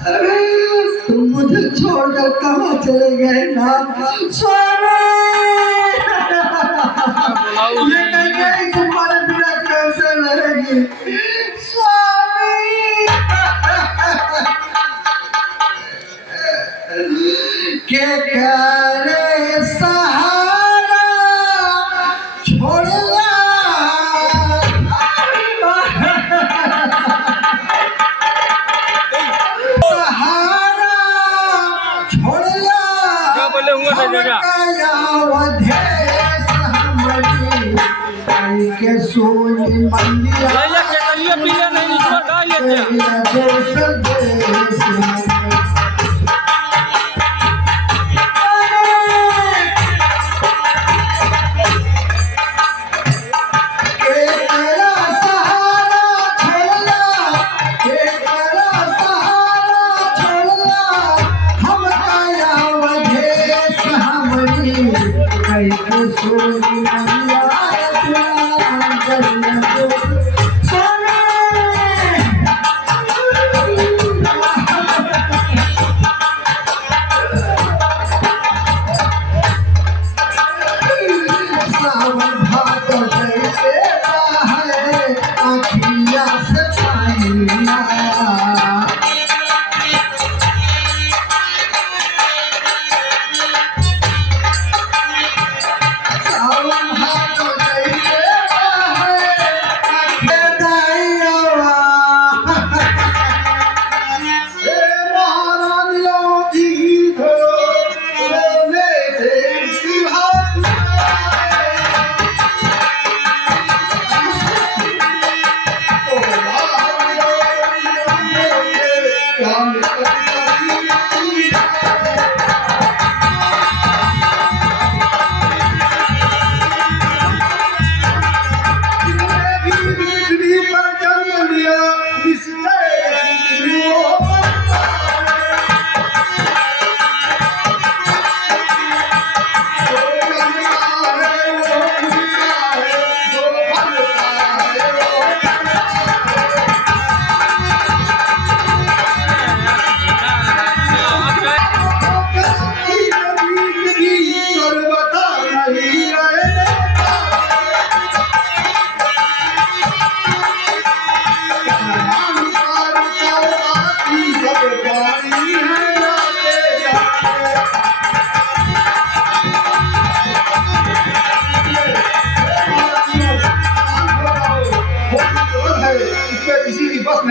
अरे तुम मुझे छोड़कर कहाँ चले गए ना स्वामी? ये कहीं तुम्हारे बिना कैसे रहेगी स्वामी? के करे सहारा छोड़ला सहारा छोड़ला के सोनी मंदिर नहीं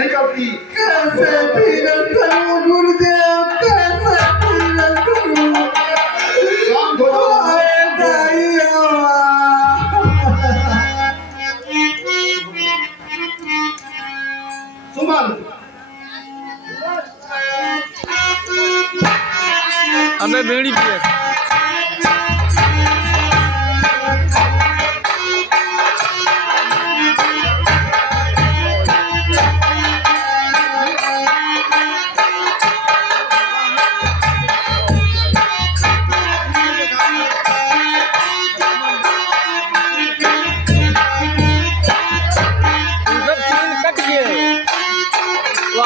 करती। कैसे पीरल करूं गुरुदेव, कैसे पीरल करूं? काम करो। आए दाइया। सुमन हमें बीड़ी पिए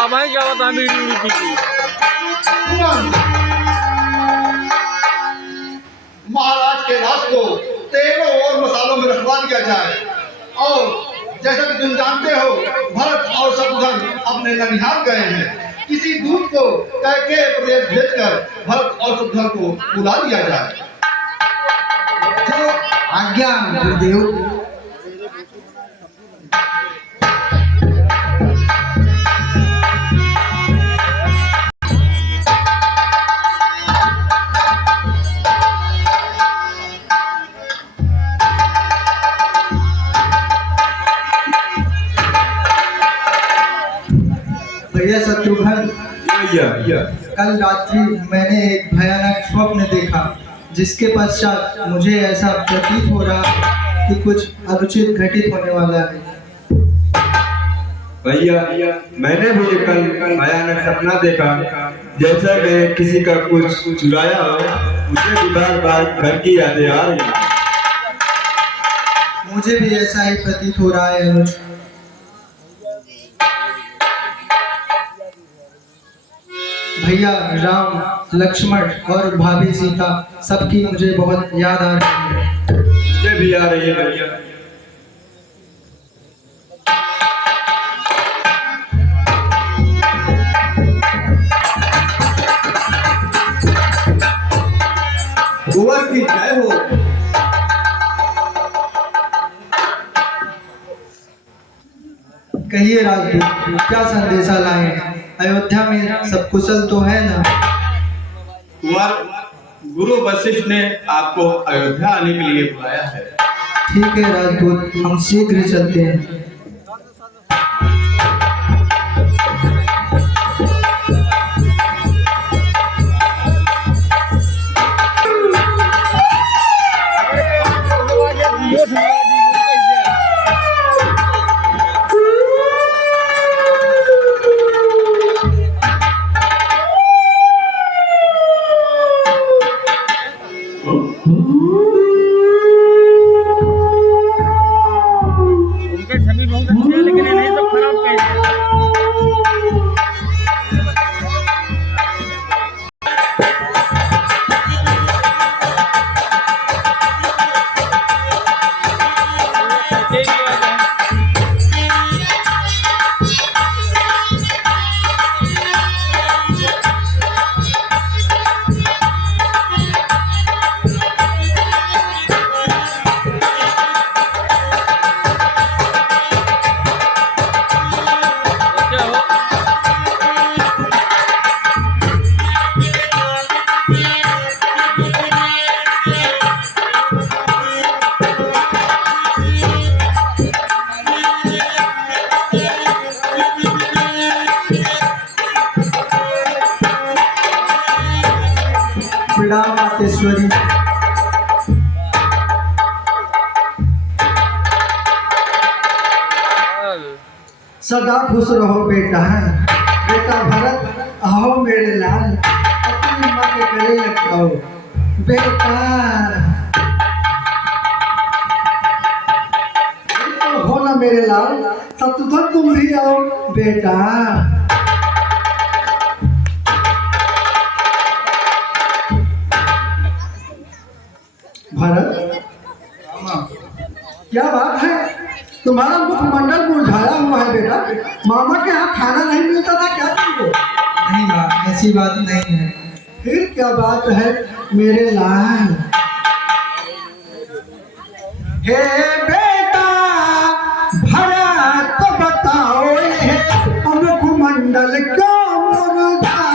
भाई क्या बता बीड़ी बीड़ी पी की। महाराज के लाश को तेलों और मसालों में रखवा दिया जाए और जैसा कि तुम जानते हो भरत और शत्रुघ्न अपने ननिहाल गए हैं, किसी दूत को कैके प्रदेश भेजकर भरत और शत्रुघ्न को बुला दिया जाए। जो आज्ञा गुरुदेव। भैया शत्रुघ्न, कल रात्रि मैंने एक भयानक स्वप्न देखा जिसके पश्चात मुझे ऐसा प्रतीत हो रहा कि कुछ अनुचित घटित होने वाला है। भैया मैंने भी कल भयानक सपना देखा, जैसा मैं किसी का कुछ चुराया हो। मुझे भी बार बार घर की यादें आ रही हैं। मुझे भी ऐसा ही प्रतीत हो रहा है अनुज। भैया राम, लक्ष्मण और भाभी सीता सबकी मुझे बहुत याद आ रही है। मुझे भी आ रही है भैया। कुंवर की जय हो। कहिए राजदूत, क्या संदेशा लाए? अयोध्या में सब कुशल तो है ना? कुंवर, गुरु वशिष्ठ ने आपको अयोध्या आने के लिए बुलाया है। ठीक है राजदूत, हम शीघ्र ही चलते हैं। उनके छवि बहुत अच्छी है, लेकिन ये नहीं सब खराब कह रहे हैं। प्रणाम मातेश्वरी। सदा खुश रहो बेटा। बेटा भरत, आओ मेरे लाल, अपनी माँ के गले लगाओ। बेटा तो हो ना मेरे लाल, तब तो तुम भी आओ बेटा। भरत, क्या बात है? तुम्हारा मुखमंडल मुरझाया हुआ है बेटा। मामा के यहाँ खाना नहीं मिलता था क्या तुमको? नहीं माँ, ऐसी बात नहीं है। फिर क्या बात है मेरे लाल? हे बेटा भरत, तो बताओ ये मुखमंडल क्यों मुरझाया?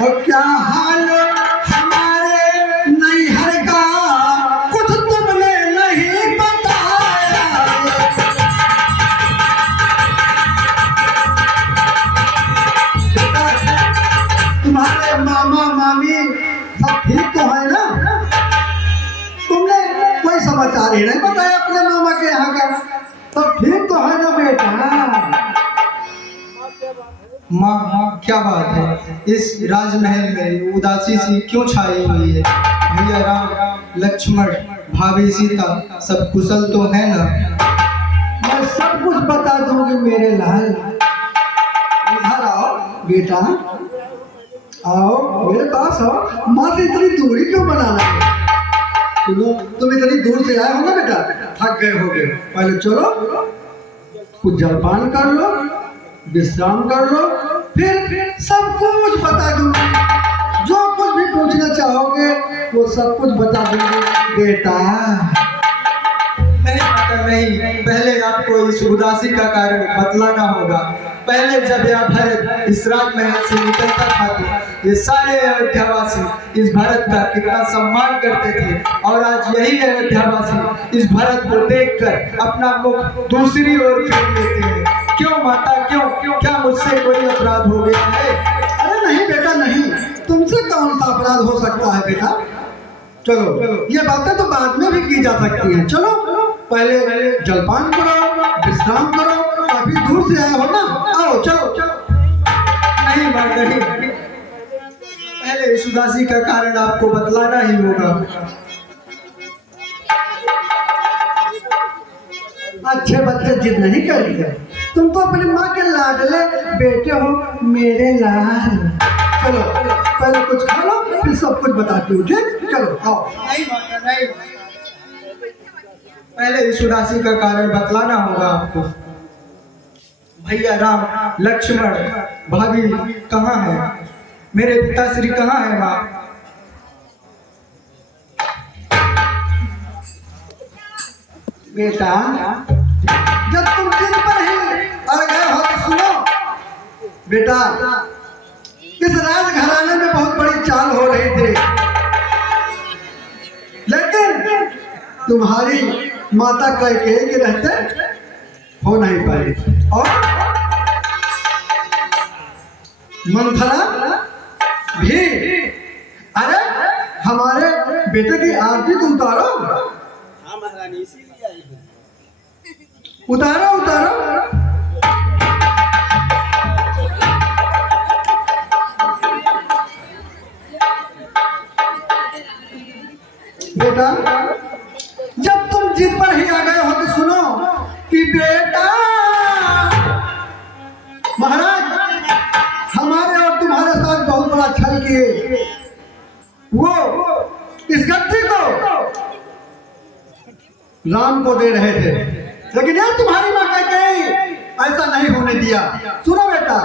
और क्या हाल हमारे नैहर का कुछ तुमने नहीं बताया? तुम्हारे मामा मामी सब ठीक तो है ना? तुमने कोई समाचार ही नहीं बताया अपने मामा के यहाँ का। सब ठीक तो है ना बेटा? माँ, क्या बात है? इस राजमहल में उदासी सी क्यों छाई हुई है? भैया राम, लक्ष्मण, भाभी सीता सब कुशल तो है ना? मैं सब कुछ बता दूंगी मेरे लाल। इधर आओ बेटा, आओ मेरे पास आओ। माँ से इतनी दूरी क्यों बनाना है? तुम इतनी दूर से आए हो ना बेटा, थक गए होगे। पहले चलो कुछ जलपान कर लो, विश्राम कर लो, फिर सब कुछ बता दूंगी। जो कुछ भी पूछना चाहोगे वो सब कुछ बता दूंगी बेटा। नहीं बेटा नहीं, पहले आपको इस उदासी का कारण बतलाना होगा। पहले जब यह भरत इस राजमहल से निकलता था तो ये सारे अयोध्यावासी इस भरत का कितना सम्मान करते थे, और आज यही अयोध्यावासी इस भरत को देखकर अपना मुख दूसरी ओर फेर लेते हैं। क्यों माता, क्यों? क्या मुझसे कोई अपराध हो गया है? अरे नहीं बेटा नहीं, तुमसे कौन सा अपराध हो सकता है बेटा? चलो ये बातें तो बाद में भी की जा सकती हैं। चलो पहले जलपान करो, विश्राम करो। काफी दूर से आए हो ना, आओ चलो चलो। नहीं माँ नहीं, पहले इस उदासी का कारण आपको बतलाना ही होगा। अच्छे बच्चे जिद नहीं करिए, तुम तो अपनी माँ के लाडले बेटे हो, मेरे लाल। चलो पहले कुछ खा लो, फिर सब कुछ बताती हूँ, ठीक? चलो आओ। नहीं माता नहीं, पहले इस उदासी का कारण बतलाना होगा आपको। भैया राम, लक्ष्मण, भाभी कहाँ है? मेरे पिताश्री कहाँ है माँ? बेटा जब तुम दिन पर ही अड़ गए हो तो सुनो बेटा, इस राजघराने में बहुत बड़ी चाल हो रही थी, लेकिन तुम्हारी माता कैकेयी के रहते हो नहीं पाई, और मंथरा भी। अरे हमारे बेटे की आरती तो उतारो, उतारो उतारो। बेटा जब तुम जिद पर ही आ गए हो तो सुनो कि बेटा महाराज हमारे और तुम्हारे साथ बहुत बड़ा छल किए, वो इस गद्दी को राम को दे रहे थे, लेकिन यार तुम्हारी माँ कैकेयी ऐसा नहीं होने दिया। सुनो बेटा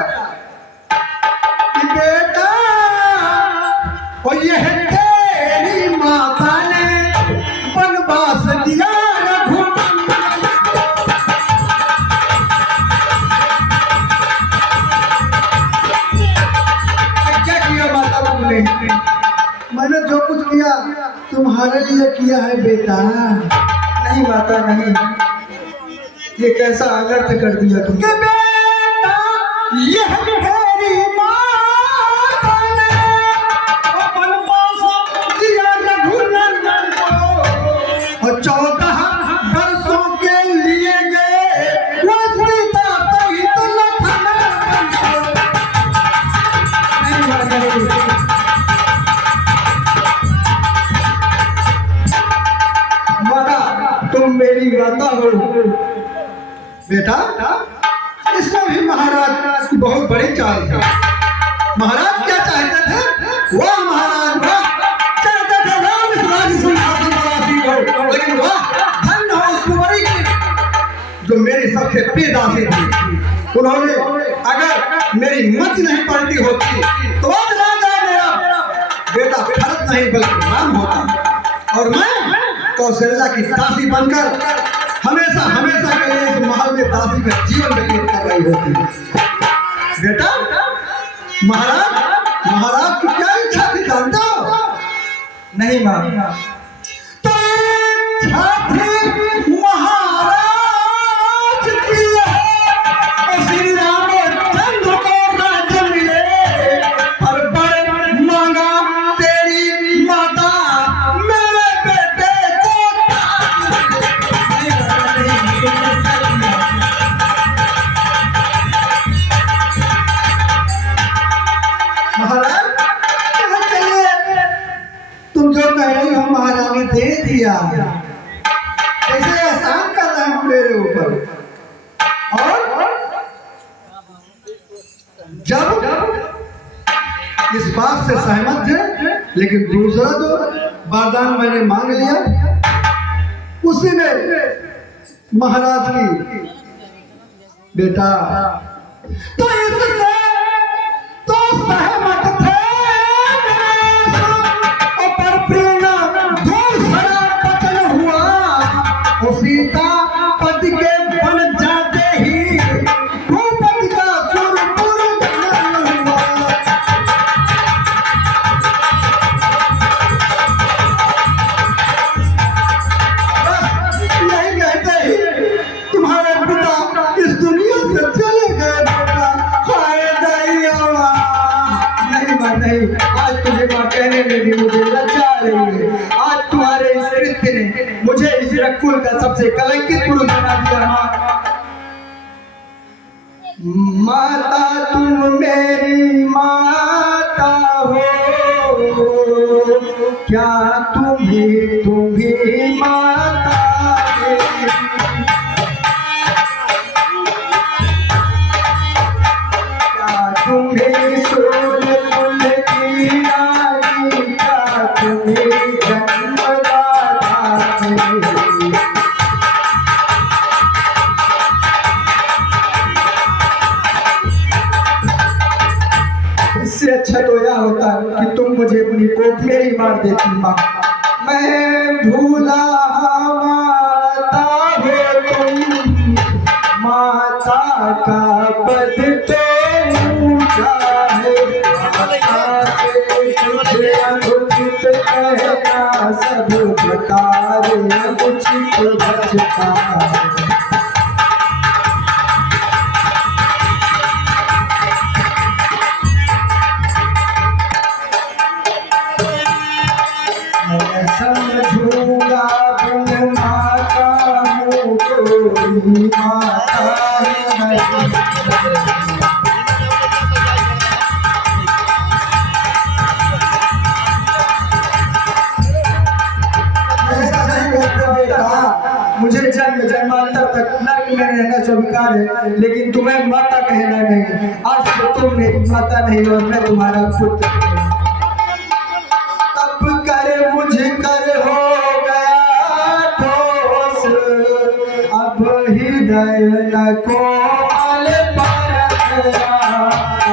कि बेटा और ये है तेरी माता ने वनवास दिया क्या किया माता तुमने? मैंने जो कुछ किया तुम्हारे लिए किया है बेटा। नहीं माता नहीं, ये कैसा अनर्थ कर दिया तुम? कि बेटा यह तेरी माता ने वनवास दिया रघुनंदन को, और 14 वर्षों के लिए गए वो सीता सहित लखनऊ को। नहीं माता नहीं, माता तुम मेरी माता हो। बेटा इसमें भी महाराज की बहुत बड़ी चाल है। महाराज क्या चाहते थे? वाह महाराज वाह, चाहते थे राम इस राज्य सिंहासन पर आसीन हो, लेकिन वाह धन्य हो उस कुंवरी की जो मेरी सबसे प्रिय दासी थी। उन्होंने अगर मेरी मति नहीं पलटी होती तो आज राजा मेरा बेटा भरत नहीं बल्कि राम होता, और मैं कौशल्या की दासी बनकर हमेशा हमेशा के लिए इस महल में दासी का जीवन व्यतीत कर रही होती। बेटा महाराज की क्या इच्छा थी जानते हो? नहीं माँ, तो इच्छा थी महाराज की श्री रामचंद्र को राज्य मिले, और बड़े मांगा तेरी माता मेरे बेटे को। महाराज चलिए, तुम जो कह रही हो महारानी दे दिया, ऐसे एहसान कर रहे हो मेरे ऊपर। और जब इस बात से सहमत थे, लेकिन दूसरा जो वरदान मैंने मांग लिया उसी में महाराज की बेटा तो इससे तो सहमत थे, पर प्रेरणा दूसरा पतन हुआ, और सीता पति के बन जाते ही भूपति का सुरपुर हुआ। यही कहते ही तुम्हारे पिता इस दुनिया से चले गए बेटा। हाय दैया। नहीं माँ नहीं, आज तुझे माँ कहने में भी मुझे लज्जा आ रही है। आज तुम्हारे इस कृत्य ने मुझे इस रकुल का सबसे कलंकित पुरुष बना दिया माँ। माता तुम मेरी माता हो, क्या तुम भी माता मेरी? क्या तुम्हें सूर्य कुल की रानी, क्या तुम्हें जन्मदाता मेरी? इससे अच्छा तो यह होता कि तुम मुझे अपनी कोख में ही मार देती माँ। मैं भूला माता हो तुम, माता का पद तो ऊंचा है, माता से तुझे अनुचित कहना सब प्रकार अनुचित बचता है। मैं समझूंगा बिन माता हूँ कोई माता नहीं। ऐसा नहीं करते बेटा, मुझे जन्म जन्मांतर तक नर्क में रहना स्वीकार है, लेकिन तुम्हें माता कहना नहीं। आज से तुम मेरी माता नहीं और मैं तुम्हारा पुत्र नहीं। कर मुझ कर हो गया ठोस, अब हृदय न कोमल परख रहा,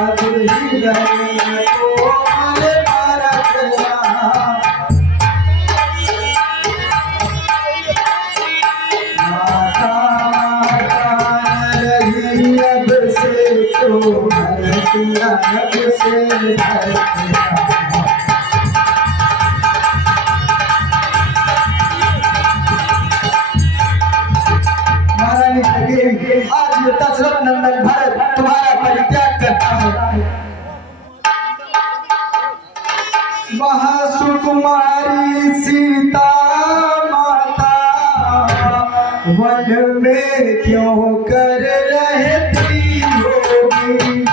अब हृदय न कोमल परख रहा। माता रही अब से तो भरत अब से भरत। आज ये दशरथ नंदन भरत तुम्हारा परित्याग करता है। वहाँ सुकुमारी सीता माता वन में क्यों कर रहती होगी?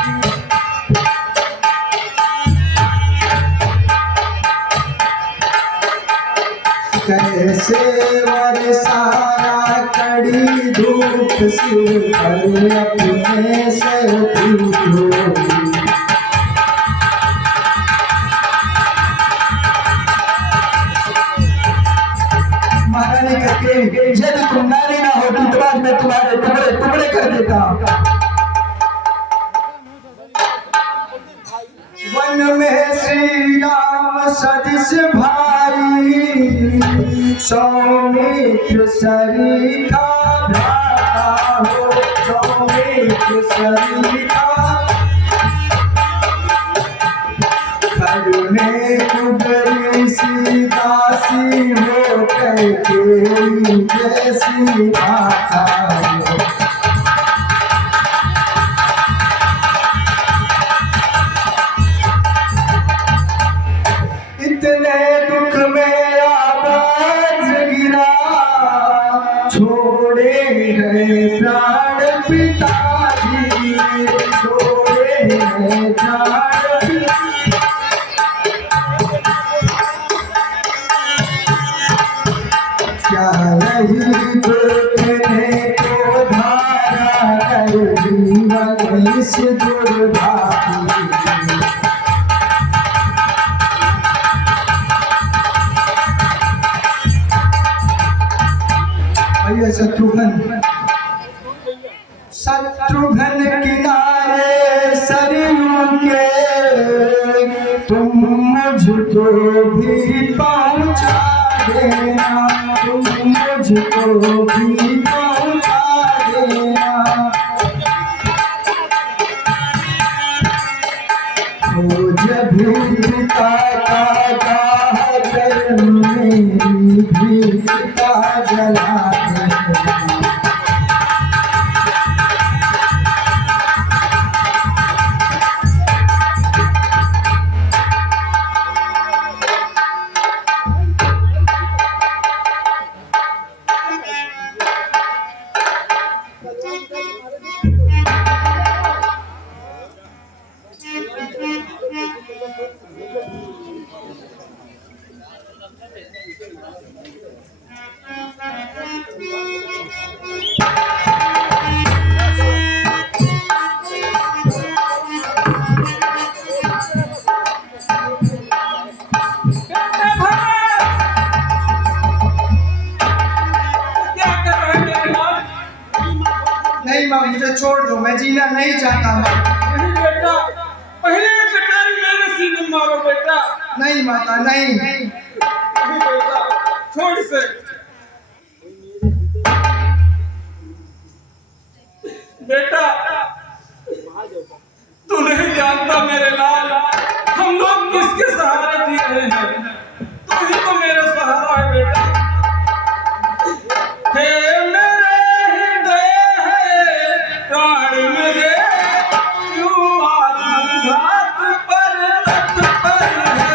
कैसे वर्षाया कड़ी धूप सिर पर अपने सहती होगी? महारानी कहती है, यदि तुम नारी ना होती तो आज मैं तुम्हारे टुकड़े टुकड़े कर देता। वन में श्री राम सदिश भाई, सौमित्र सरिता भ्राता हो, सौमित्र सरिता। घर में उगरी सी दासी हो, कैकेयी जैसी माता हो। इतने दुख में आवाज गिरा, छोड़े गए प्राण पिताजी, छोड़े गए प्राण पिताजी। क्या रही देखने को धारा कर जीवन इस दुर्भागी। शत्रुघ्न शत्रुघ्न किनारे सरयू के, तुम मुझको भी पहुँचा देना, तुम मुझको भी पहुँचा देना। हो जब पिता का दाह कर मेरी भी पिता जला देना। नहीं चाहता माता। नहीं बेटा, पहले ये कटारी मेरे सीने में मारो बेटा। नहीं माता, नहीं। नहीं बेटा, छोड़ से। बेटा, तू नहीं जानता मेरे लाल, हम लोग किसके सहारे जी रहे हैं। तू ही तो मेरा सहारा है बेटा। हे मेरे हृदय है प्राण मेरे, क्यों आत्मघात पर तत्पर है।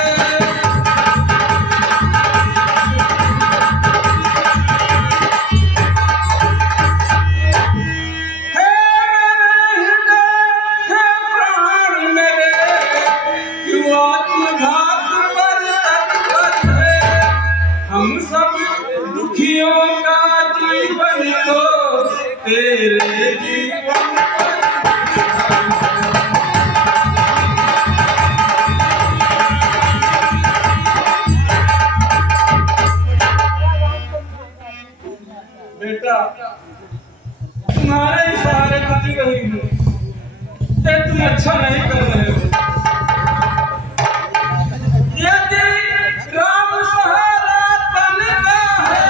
हे मेरे हृदय है प्राण मेरे, क्यों आत्मघात पर तत्पर है। हम सब दुखियों का जीवन तो तेरे जीवन पर। बेटा, तुम्हारे इशारे तो जी रही हूँ, ये तुम अच्छा नहीं कर रहे हो। यदि राम सहारा तन का है,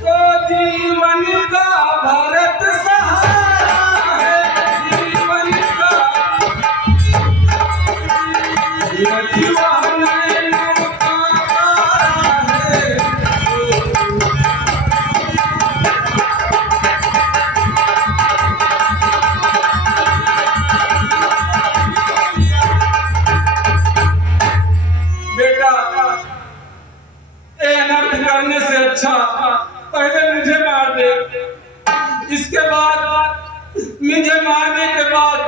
तो जीवन का भरत सहारा है। जीवन का यदि वह नैनों का तारा है, बेटा, ये अनर्थ करने से अच्छा पहले मुझे मार दे। इसके बाद मुझे मारने के बाद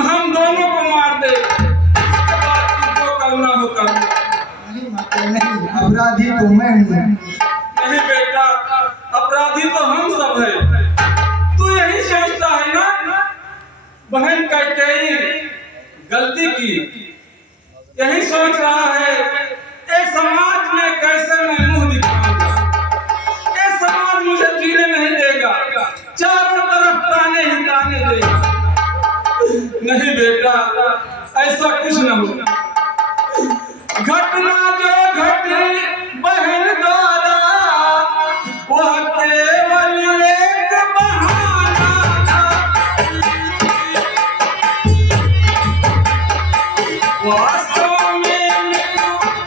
हम दोनों को मार दे। इसके बाद तुमको करना हो कर। नहीं माता, नहीं। अपराधी तो मैं हूँ। नहीं बेटा, अपराधी तो हम सब हैं। तू यही सोचता है ना बहन कैकेयी गलती की, यही सोच रहा है ये समाज में कैसे मैं मुंह दिखाऊंगा। ये समाज मुझे जीने नहीं देगा, चारों तरफ ताने ही ताने देगा। नहीं बेटा, ऐसा कुछ न हो। घटना जो घटी बहन द्वारा, वह केवल एक बहाना था। वास्तव में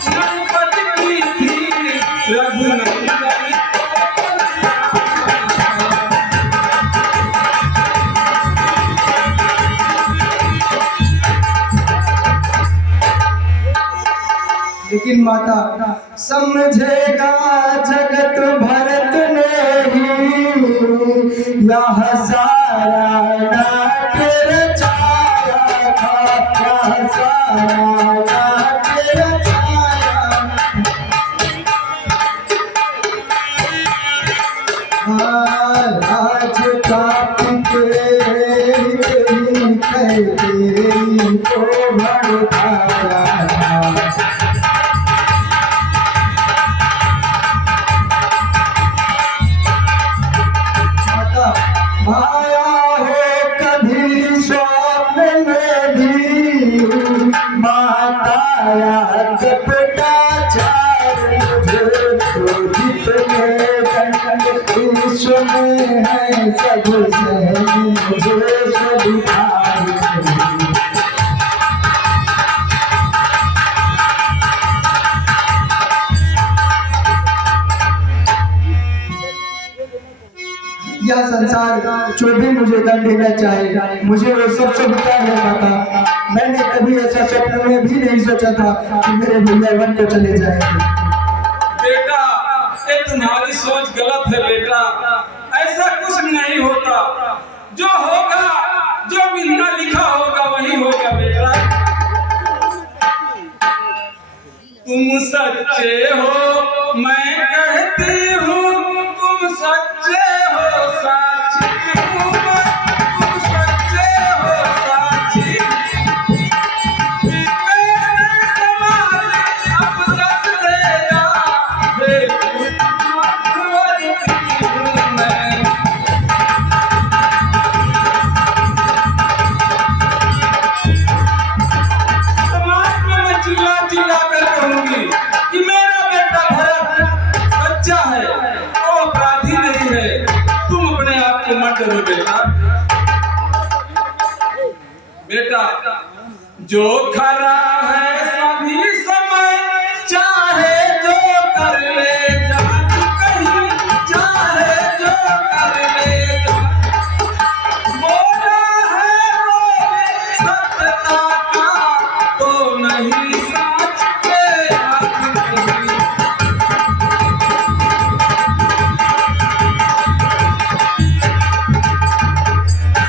नौबत की थी रघुनंदन। लेकिन माता, समझेगा जगत भरत नहीं, यह सारा नाट्य रचाया था। यह सारा नाट्य रचाया। आज काट के को भड़काया था। आया हो कभी स्वप्न में भी, माता या कपटाचार मुझे क्रोधित में दंड विश्व में है सबसे मुझे स्वीकार। यह संसार जो भी मुझे दंड देना चाहे, मुझे वो सब स्वीकार है माता। मैंने कभी ऐसा स्वप्न में भी नहीं सोचा था कि मेरे भैया वन को चले जाएंगे। बेटा, ये तुम्हारी सोच गलत है बेटा। ऐसा कुछ नहीं होता। जो होगा, जो मिलना लिखा होगा वही होगा बेटा। तुम सच्चे हो मैं कहती हूँ, तुम सच्चे हो साक्षी हूँ मैं। तुम सच्चे हो साक्षी। कैसे समाज अब दस देगा, बेखुद मध्यवर्ती हूँ मैं। जो खरा है सभी समय चाहे जो कर ले जान कहीं, चाहे जो कर ले जान। बोला है वो सत्यता का तो नहीं साच के आगे कहीं।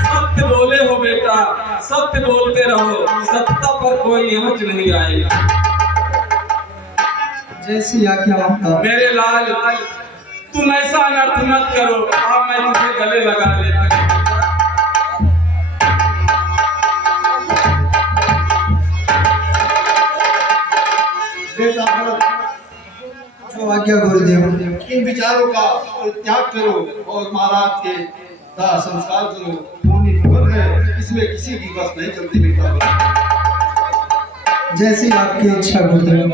सत्य बोले हो बेटा, सत्य बोलते रहो, सत्ता पर कोई आंच नहीं आएगा। जैसी आज्ञा माता। मेरे लाल, तुम ऐसा अनर्थ मत करो, अब मैं तुझे गले लगा लेता हूं। बेटा भरत, जो आज्ञा गुरुदेव। इन विचारों का त्याग करो और महाराज के दाह संस्कार करो। खूनी खबर है, इसमें किसी की बस नहीं चलती बेटा। जैसी आपकी इच्छा गुरुदेव।